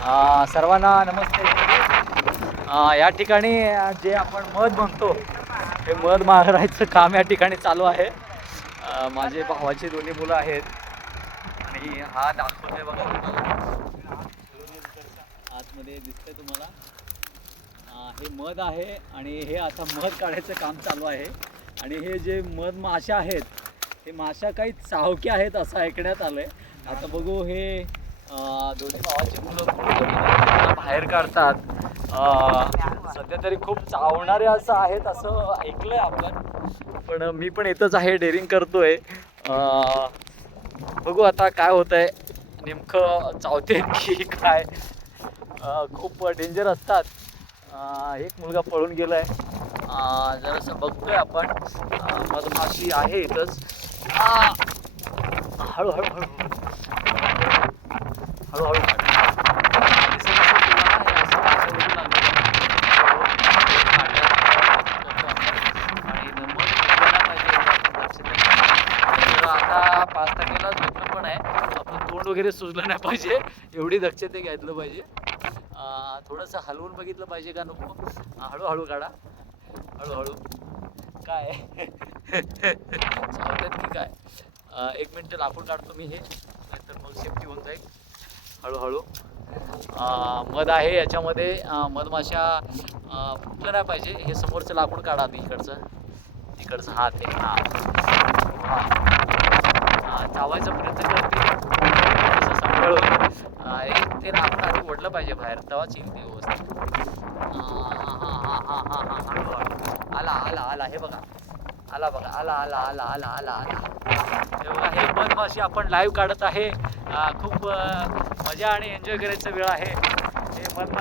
सर्वांना नमस्ते. या ठिकाणी जे आपण मध म्हणतो हे मध मारायचं काम या ठिकाणी चालू आहे. माझे भावाचे दोन्ही मुलं आहेत आणि हा दाखवतोय बघा तुम्हाला, आतमध्ये दिसतंय तुम्हाला. हे मध आहे आणि हे आता मध काढायचं काम चालू आहे. आणि हे जे मध माशा आहेत हे माशा काही चावके आहेत असं ऐकण्यात आलंय. आता बघू हे दोन्ही भावाची मुलं बाहेर काढतात. सध्या तरी खूप चावणारे असं आहेत असं ऐकलंय आपण, पण मी पण इथंच आहे, डेअरिंग करतोय. बघू आता काय होतंय, नेमकं चावते की काय. खूप डेंजर असतात. एक मुलगा पळून गेलाय. जरासं बघतोय आपण. मधमाशी आहे इथंच. हळूहळू हळूहळू आता 5 तारखेला लग्न पण आहे. आपलं तोंड वगैरे सुजलं नाही पाहिजे, एवढी दक्षता घेतलं पाहिजे. थोडंसं हलवून बघितलं पाहिजे का नको. हळूहळू काढा, हळूहळू. काय चावतात की काय. 1 मिनिट लाकूड काढतो मी हे, नाहीतर मग सेफ्टी होऊन जाईल. हळूहळू. मध आहे याच्यामध्ये. मधमाशा फुटलं नाही पाहिजे. हे समोरचं लाकूड काढा आधी, तिकडचं हात आहे. चावायचा प्रयत्न करते असं सांभाळून. ते लाकूड आधी ओढलं पाहिजे बाहेर, तेव्हाच येईल ते व्यवस्थित. आला हे बघा. आला बघा, आला. हे बघा, हे मधमाशी आपण लाईव्ह काढत आहे. खूप मजा आणि एन्जॉय करायचा वेळ आहे. हे मधमाशी